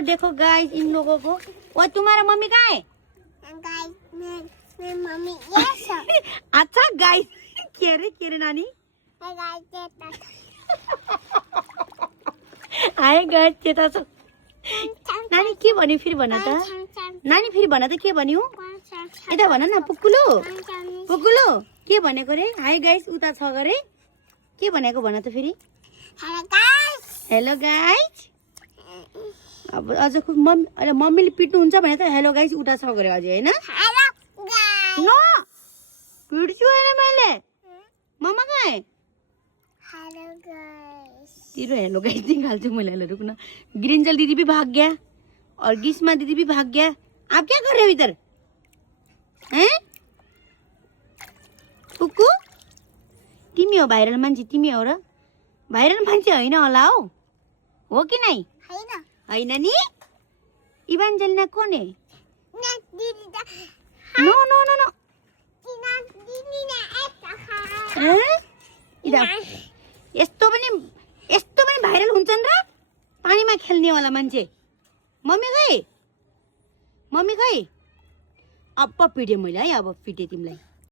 देखो guys in लोगों को। और तुम्हारा मम्मी कहाँ है? गाइस मेरी मम्मी ये सब। अच्छा गाइस के रे नानी आए गाइस चेता छ नानी के भन्यो फेरि भन त नानी फेरि भन त के भन्यो यता भन न पुकुलो के भनेको रे हाय गाइस उता छ गरे के भनेको भन त फेरि हेलो गाइस अब अझ मम्मीले पिट्नु हुन्छ भने त हेलो गाइस उता छ गरे अझै हैन नो पिट्छु हैन मैले मम्मा कहाँ है हेलो गाइस तेरो हेलो गाइस निकाल्छु मैले हेलो रुकना ग्रिंजल दीदी भी भाग गया और गिस्मा दीदी भी भाग गया आप क्या कर रहे हो इधर हैं कुकु तिमी हो भाइरल मान्छे तिमी हो र भाइरल मान्छे हैन होला हो कि नै हैन नि इभान्जेलिना कोन है नो नो नो नो यस्तो पनि भाइरल हुन्छन् र पानीमा खेल्ने वाला मान्छे मम्मी खै अब पिटे मैले है अब पिटे तिमीलाई